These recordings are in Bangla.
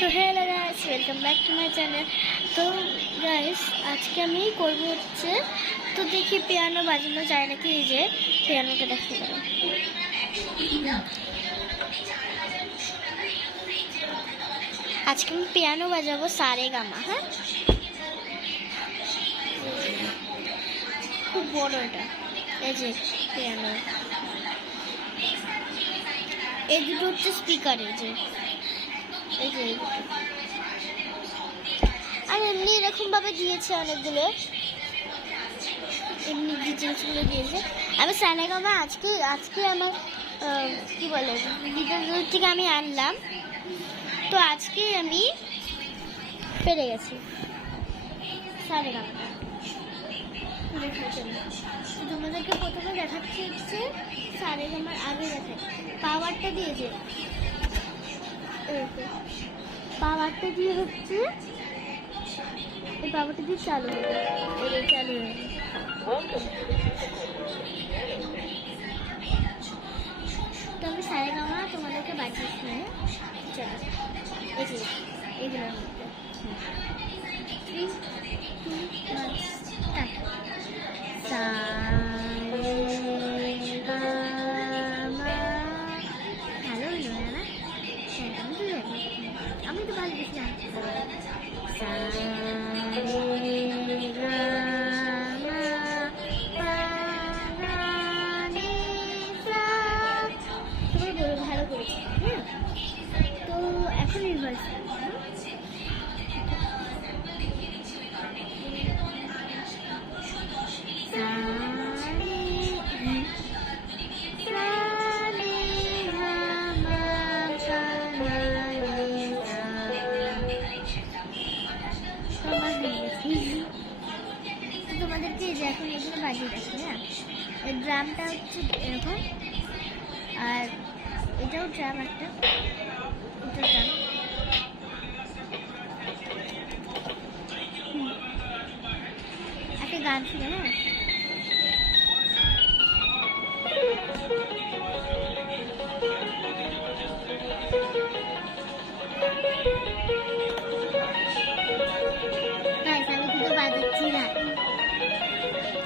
তো hello guys, welcome back to my channel. তো গাইস, আজকে আমি করবো হচ্ছে, তো দেখি পিয়ানো বাজানো যায় নাকি। এই যে পিয়ানোটা দেখতে পারো। আজকে আমি পিয়ানো বাজাবো সারে গামা। হ্যাঁ, খুব বড় এটা। এই যে পিয়ানো, এই দুটো হচ্ছে স্পিকার। এই যে আর এমনি এরকম ভাবে দিয়েছে অনেকগুলো, এমনি ডিটেলসগুলো দিয়েছে। আমি সারেগামা আজকে আমার কি বলে বিদ্যালয় থেকে আমি আনলাম, তো আজকে আমি পেরে গেছি সারেগামাটা দেখার জন্য। তোমাদেরকে প্রথমে দেখাচ্ছি হচ্ছে সারেগামার আগে দেখাচ্ছি পাওয়ারটা দিয়েছে। পাওয়ারটা দিয়ে হচ্ছে এই পাওয়ারটা দিয়ে চালু হবে, চালু হবে। তো আমি সারেগামা তোমাদেরকে বাজিয়ে শুনে চলো। এই যে এগুলোর মধ্যে 3, 2, 1 স্টার্ট। ভালো হইল না? আমি তো ভালো বেশি জানতে ভালো করেছি। হ্যাঁ, তো এখন রিভার্স তোমাদেরকে যে এখন এগুলো বাজিয়ে রাখি। হ্যাঁ, এই ড্রামটা হচ্ছে এরকম, আর এটাও ড্রাম একটা, এটা ড্রাম। একটা গান ছিল। হ্যাঁ, আমি কিন্তু বাজাচ্ছি না।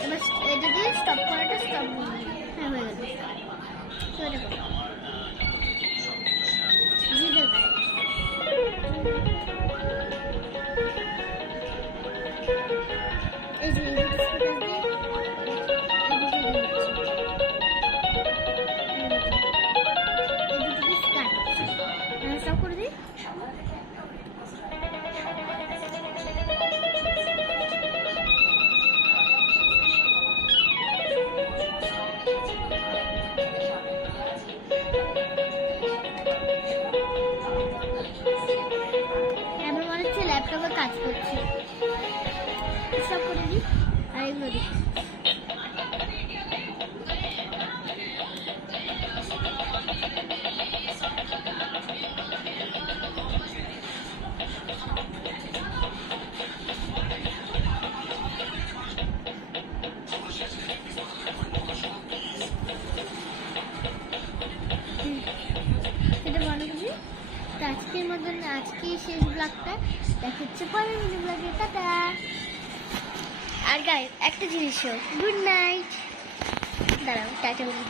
এবার এটা দিয়ে স্টপ করাটা স্টপ করে দিই। হ্যাঁ, হয়ে গেল। তো এটা করো জিরো গাড়ি। এই যে স্টপ করে দিই। আমার মনে হচ্ছে ল্যাপটপে কাজ করছে। স্টপ করে দিই আর এগুলো দিই। এটা মনে করি। তো আজকের মতন আজকে শেষ ব্লগটা, দেখা হচ্ছে পরের মিনি ব্লগে। টাটা। আর গাইস, একটা জিনিসও, গুড নাইট। দাঁড়াও, টাটা বলি।